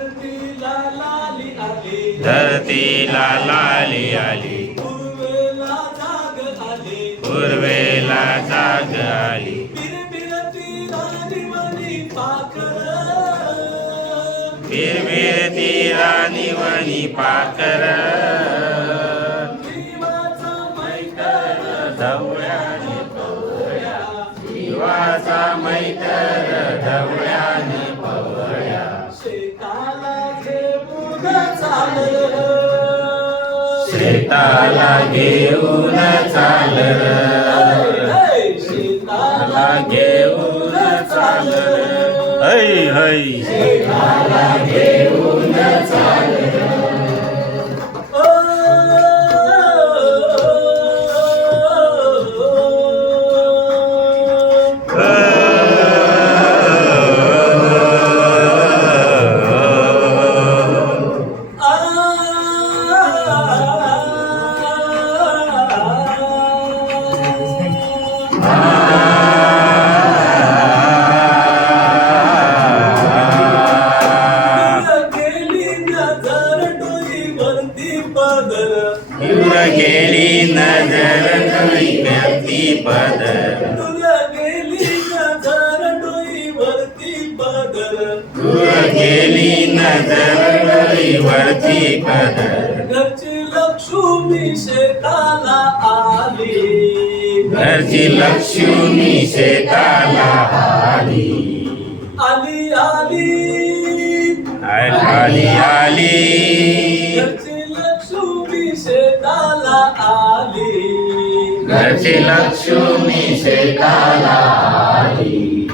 धरतीला लाली आली. धरतीला लाली आली. पूर्वेला जाग आली. बिरबिरती राणी मणी पाखर बिरबिरती राणी वणी पाकर. ढवळ्याने जीवाचा मैतर शेताला घेऊन चाल शेताला घेऊन चाल है है गेली पदर तुला गेली नजर डोईवरती पदर दूर गेली नजर वरती पदर घरची लक्ष्मी शेताला आली. घरची लक्ष्मी शेताला आली. आली आली. आली आली घरची लक्ष्मी शेताला आली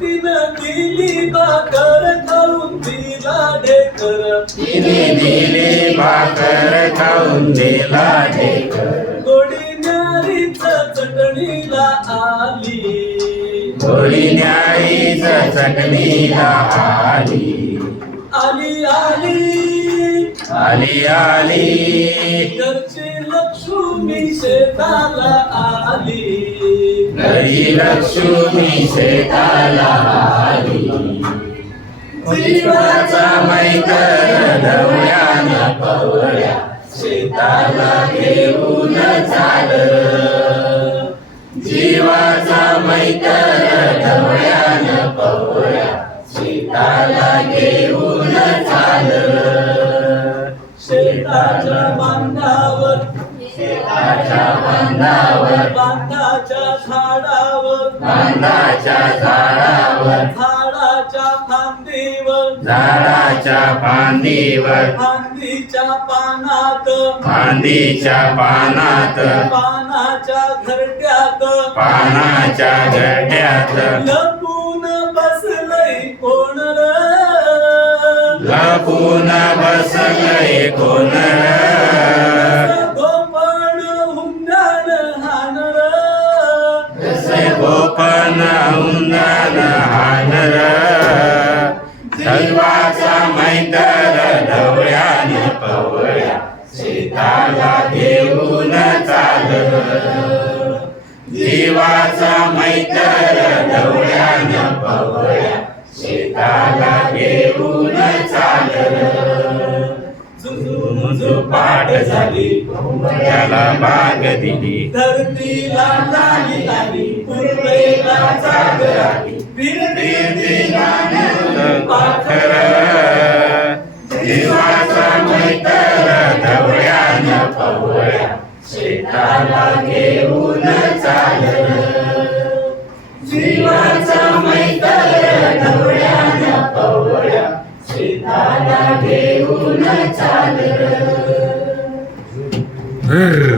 तिनं दिली भाकर खाऊन दिला ढेकर तिने दिली भाकर खाऊन दिला ढेकर गोडी न्यारीच चटणीला आली. थोडी न्याळीच चटणीला आली आली. आली आली आली घरची लक्ष्मी शेताला आली. घरी लक्ष्मी शेताला आली. जीवाचा मैतर ढवळ्यानं पवळ्या शेताला घेऊन चाल. जीवाचा मैतर ढवळ्यानं पवळ्या शेताला घेऊन चाल. बांधावर शेताच्या बांधावर. बांधाच्या झाडावर. बांधाच्या झाडावर. झाडाच्या फांदीवर. झाडाच्या फांदीवर. फांदीच्या पानात. फांदीच्या पानात. पानाच्या घरट्यात. पानाच्या गड्यात लपून बसलय कोण लपून बसलय कोण उंदन हानर दैवाचा मैतर ढवळ्याने पवळ्या शेताला घेऊन चाल देवाचा मैतर ढवळ्यानं पवळ्या शेताला घेऊन पाठ झाली त्याला माग दिली. धरतीला लाली लाली पूर्वेला जाग आली फिरती पाखर. जीवाचा पवळ्या. शेताला शेताला घेऊन चाल